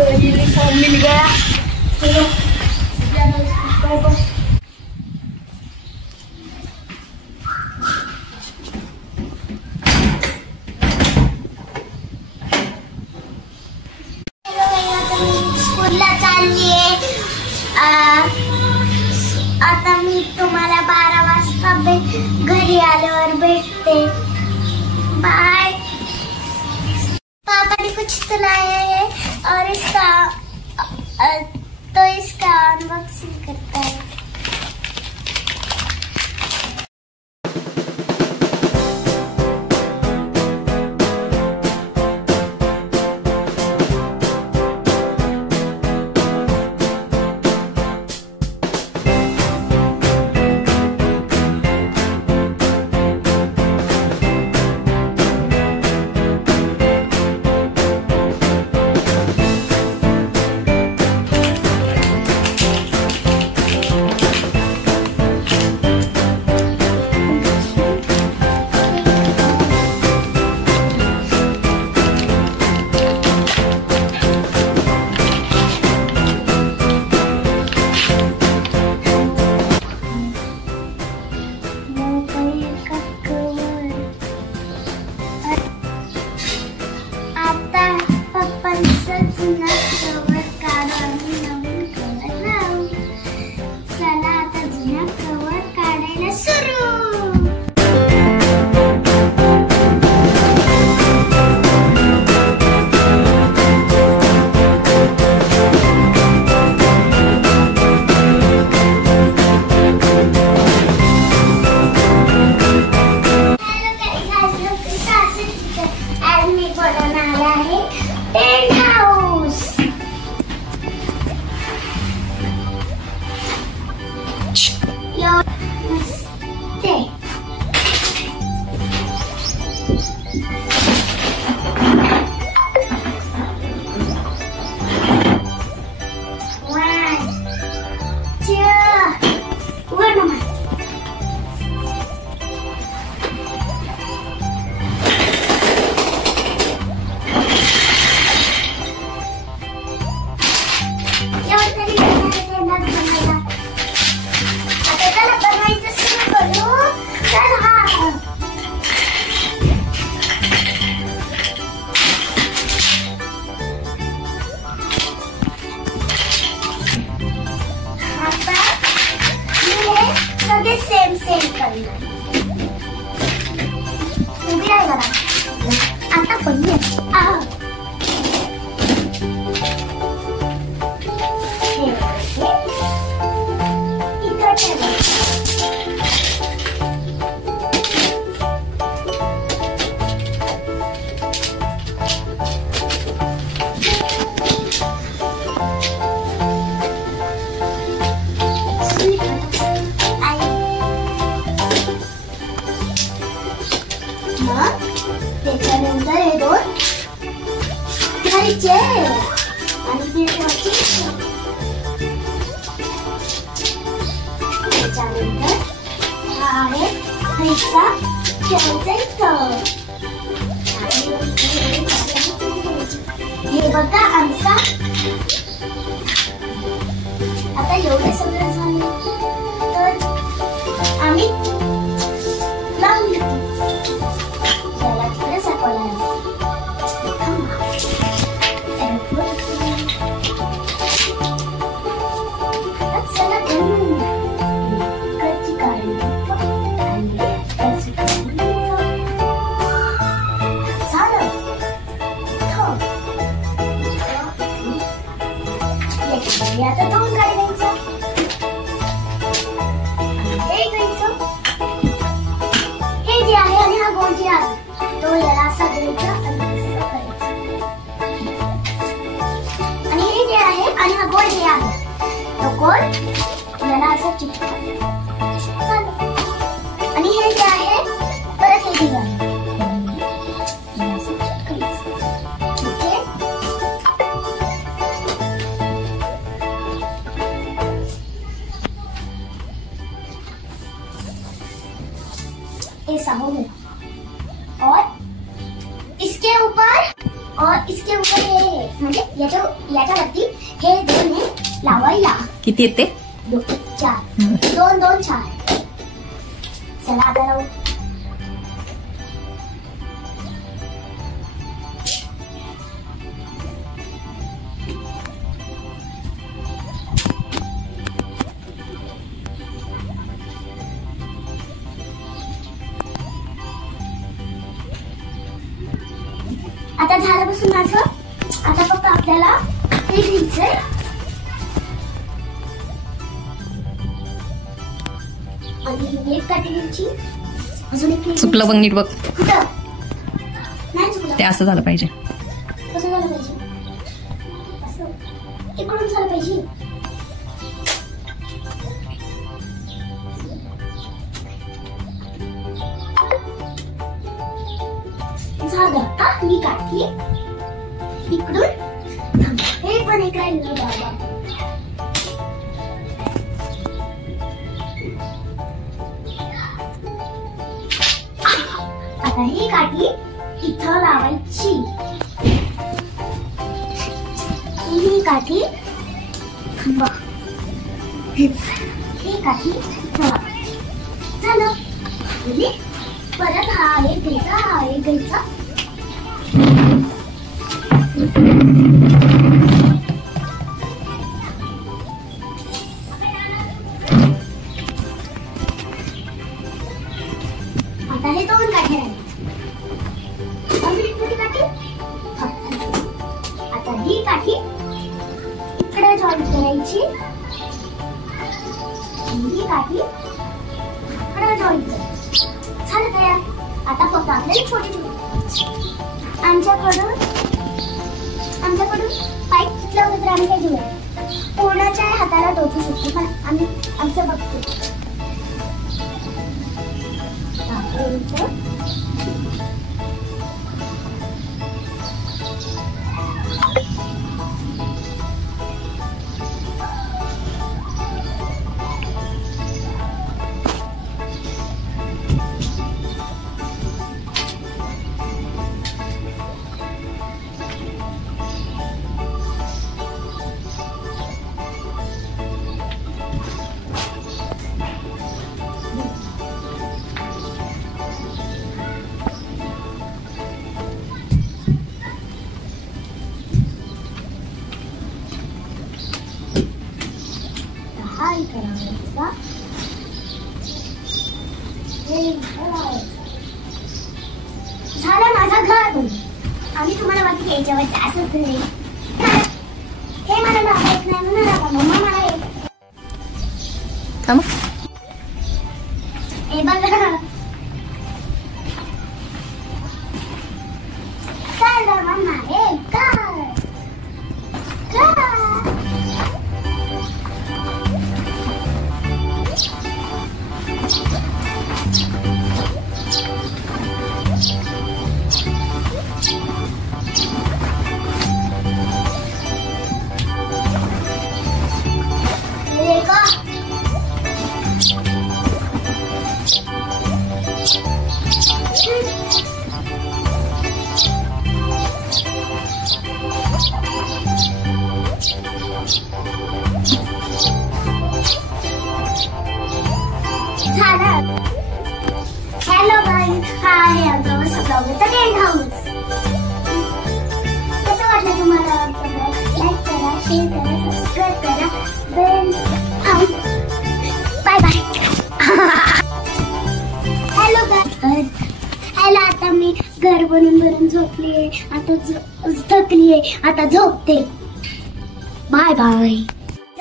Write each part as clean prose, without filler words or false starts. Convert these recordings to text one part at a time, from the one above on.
Uniform mill गया। चलो स्कूलला चालली आहे। आता मी तुम्हाला 12 वाजता घरी आल्यावर भेटते। बाय। पापा ने कुछ तो लाया है और इसका अनबॉक्सिंग करता है। सेम करना उभी आहे बघा आता पडली त्याच्यानंतर हे दोन घ्यायचे आणि ते ठेवायचे त्याच्यानंतर हा आहे खायचा ठेवायचा इथं हे बघा आमचा आता एवढे सगळं झालं तर आम्ही लावून घेतो आता दोन गाडी घ्यायचं हे घ्यायचं हे जे आहे आणि हा गोल जे आहे तो याला असा घ्यायचा आणि हे जे आहे आणि हा गोल जे आहे तो गोल याला असा चिपकायचा आणि हे जे आहे परत हे दिलं आहे ऐसा हो गया और इसके ऊपर ये म्हणजे याच्यावरती हे दोन हे लावायला. किती येते? 4 2 2 4. चला आता लावू. आता झालं बसून माझं. आता फक्त आपल्याला हे घ्यायचंय. आणि एक काठी घ्यायची. अजून एक चुकलं बघ, नीट बघ. कुठं नाही चुकलं. ते असं झालं पाहिजे. कसं झालं पाहिजे? असं इकडून झालं पाहिजे. झालं. ही काठी इकडून. हे पण एक राहिलं बाबा. आता ही काठी इथं लावायची. ही काठी ही काठी झालं. परत हा एक घ्यायचा, हा एक घ्यायचा. आता हे दोन काठी राहिले. अजून एक मोठी काठी. आता ही काठी इकडे जॉईन करायची. ही काठी इकडे जॉईन करायची. झालं तयार. आता फक्त आपल्याला छोटी छोटी. आमच्याकडून पाईप तुटला होता तर आम्ही काय घेऊ. कोणाच्या हाताला टोचू शकतो पण आम्ही आमचं बघतो. झालं माझा घर बनून. आम्ही तुम्हाला बाकी याच्यावर असंच नाही. हे मला दाखवत नाही म्हणून आता मम्मा मला हे बघा. चला मम्मा हे कर. हॅलो गाईज, हा आहे आमचा ब्लॉगचा टेंट हाऊस. कसं वाटलं तुम्हाला? लाईक करा, शेअर करा, सबस्क्राईब करा. Bell bye bye. Hello guys, आता मी घर बनवून झोपलीये. आता थकलीये, आता झोपते. Bye bye.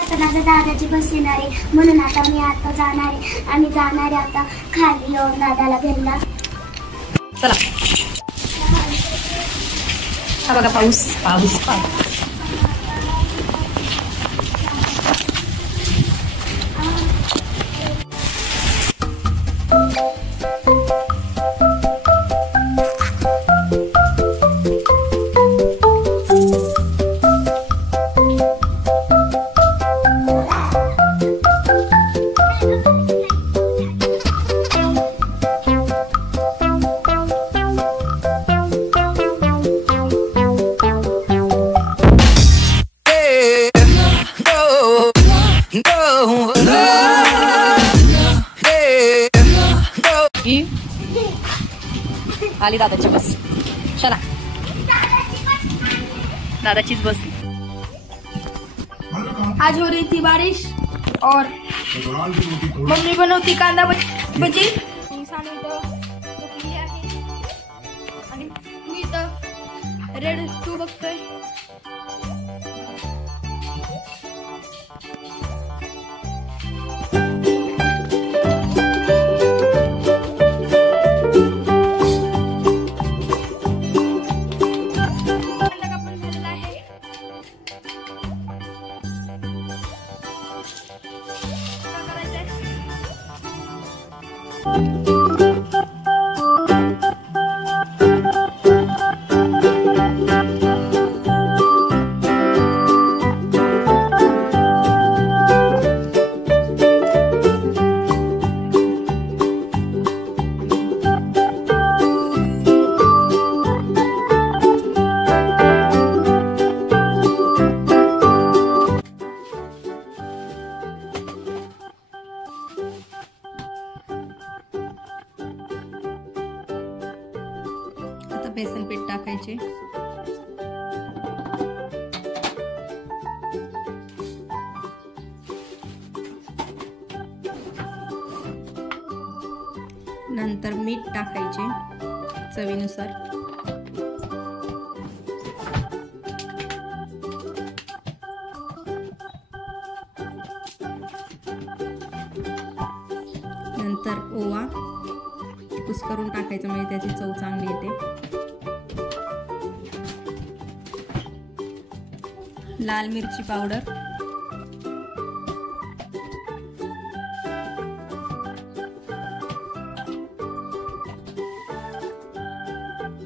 आता माझ्या दादाची बस येणार आहे म्हणून आता मी आता जाणार आहे. आम्ही जाणार आहे आता खाली येऊन दादाला घ्यायला. चला. हा बघा पाऊस पाऊस पाऊस. आली दादाची बस. चला दादाचीच बस. आज हो रही थी बारिश और मम्मी बनवती कांदा भजी. इंसान आणि मी तर रेड 2 बघतोय. बेसन पीठ टाकायचे. नंतर मीठ टाकायचे चवीनुसार. नंतर ओवा कुस्करून टाकायचं म्हणजे त्याची चव चांगली येते. लाल मिरची पावडर,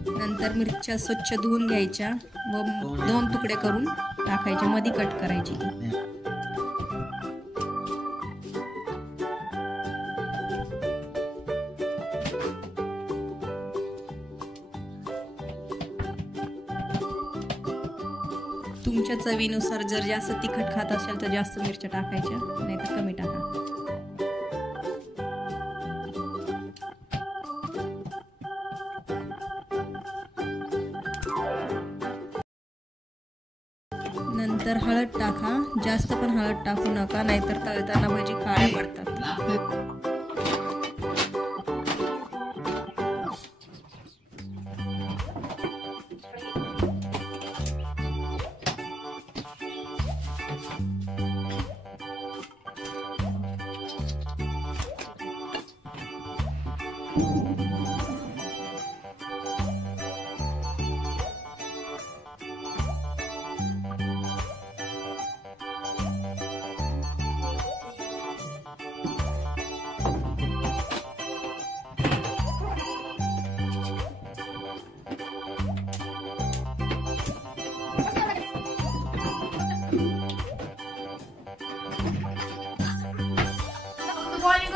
नंतर मिरच्या स्वच्छ धुवून घ्यायच्या व 2 तुकडे करून टाकायचे, मध्ये कट करायची. तुमच्या चवीनुसार जर जास्त तिखट खात असेल तर जास्त मिरच्या टाकायच्या, नाहीतर कमी टाका. नंतर हळद टाका. जास्त पण हळद टाकू नका, नाहीतर तळताना भजी काळ्या पडतात.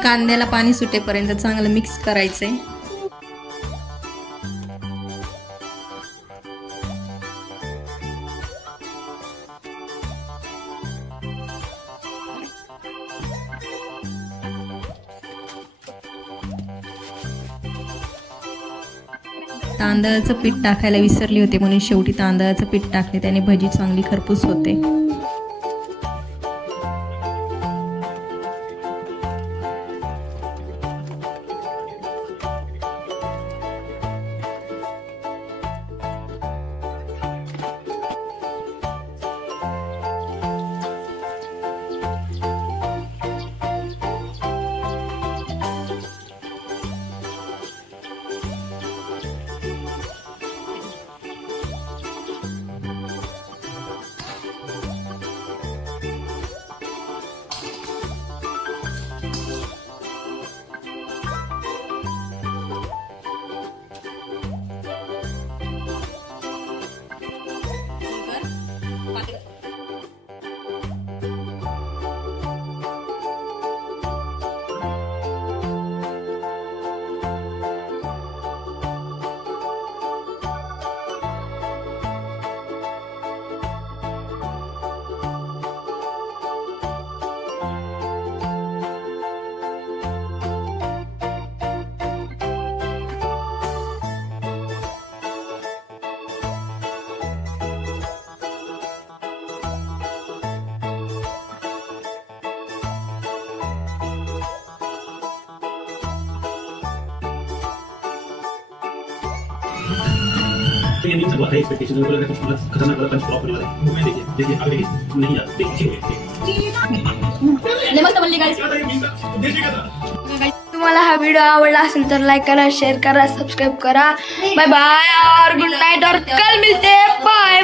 कांद्याला पाणी सुटेपर्यंत चांगलं मिक्स करायचंय. तांदळाचं पीठ टाकायला विसरले होते म्हणून शेवटी तांदळाचं पीठ टाकले, त्याने भजी चांगली खरपूस होते. ये नहीं हुआ था एक्सपेक्टेशन में लगा कुछ खतरनाक वाला पंच फ्लॉप होने वाला है। मैं देखिए आगे देखिए नहीं आता देखिए मस्त बनली गाइस। देखिए था तुम्हाला हा व्हिडिओ आवडला असेल तर लाईक करा, शेअर करा, सबस्क्राईब करा. बाय बाय और गुड नाइट और कल मिलते हैं. बाय.